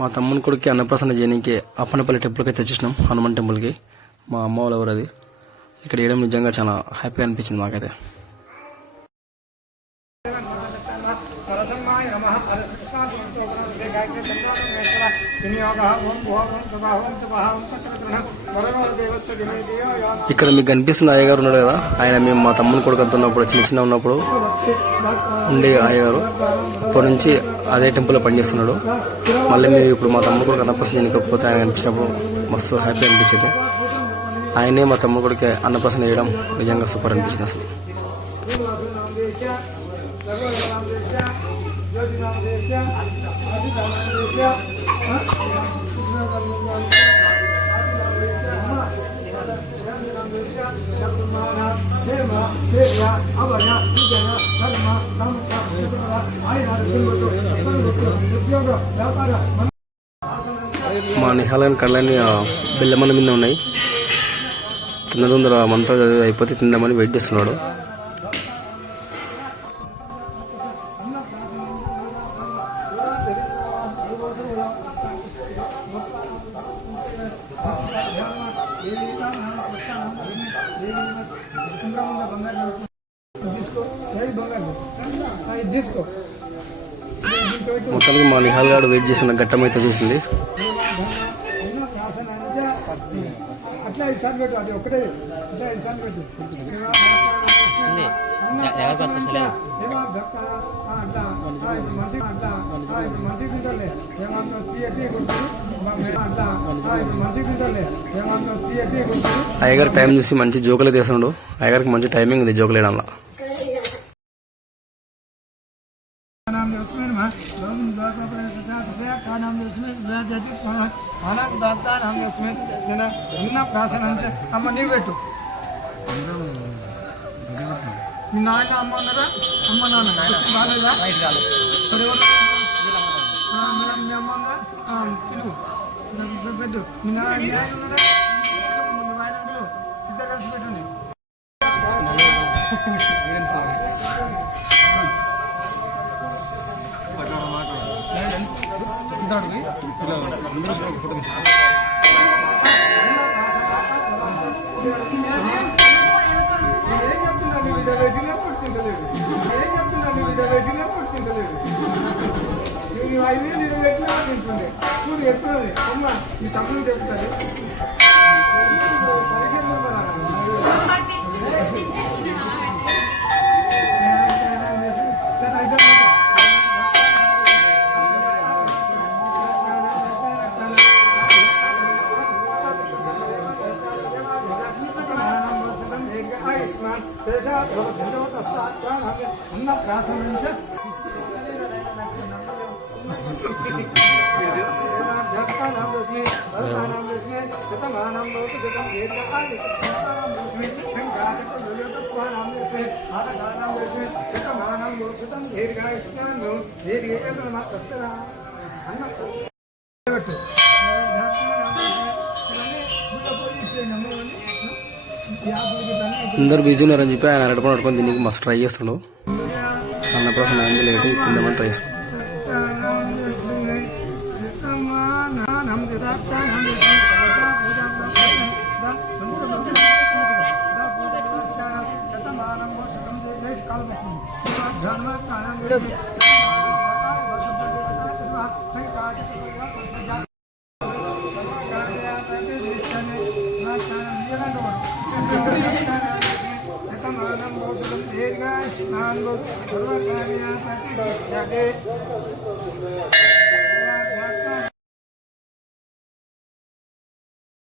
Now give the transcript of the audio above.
మా తమ్ముని కొడుకు అన్నప్రసన్న చేయడానికి అప్పనపల్లి టెంపుల్కి అయితే వచ్చేసినాం, హనుమాన్ టెంపుల్కి. మా అమ్మ వాళ్ళు ఎవరు అది ఇక్కడ వేయడం నిజంగా చాలా హ్యాపీగా అనిపించింది మాకైతే. ఇక్కడ మీకు కనిపిస్తున్న అయ్యగారు ఉన్నాడు కదా, ఆయన మేము మా తమ్ముని కొడుకు అంత ఉన్నప్పుడు చిన్న ఉన్నప్పుడు ఉండే అయ్యగారు. అప్పటి నుంచి అదే టెంపుల్లో పనిచేస్తున్నాడు. మళ్ళీ మేము ఇప్పుడు మా తమ్ముడు కొడుకు అన్నప్రసన్న చేయకపోతే ఆయన కనిపించినప్పుడు మస్తు హ్యాపీ అనిపించింది. ఆయనే మా తమ్ముడు కొడుకు అన్నప్రసన్న చేయడం నిజంగా సూపర్ అనిపించింది అసలు. మా నిహాలని కళ్ళని బెల్లమన్న మీద ఉన్నాయి. తిన్నదొందర మంతా అయిపోతే తిందామని వెయిట్ చేస్తున్నాడు. మొత్తానికి మా నిహాల్ గారు వెయిట్ చేసిన ఘట్టం అయితే వచ్చేసింది. అయ్యగారు టైం చూసి మంచి జోకులు తీస్తున్నాడు. అయ్యగారికి మంచి టైమింగ్ ఉంది జోకులు వేయడంలో. అమ్మ నీవు పెట్టు. మీ నాయన అమ్మ ఉన్నారా? అమ్మ నాన్న బాగాలేదా? మీ అమ్మ ఉందా? పిలువు పెట్టు. మీ నాయన ఉన్నారా? ఇద్దరు కలిసి పెట్టండి. చూడు ఎప్పుడు అమ్మ ఈ తమ్ముడు చెప్తారు. అందరు బిజీ ఉన్నారని చెప్పి ఆయన అరటి పడుకొని దీనికి మస్తు ట్రై చేస్తుండు. అన్నప్రసన్న అయింది లేట్ తిందామని ట్రై చేస్తున్నాడు.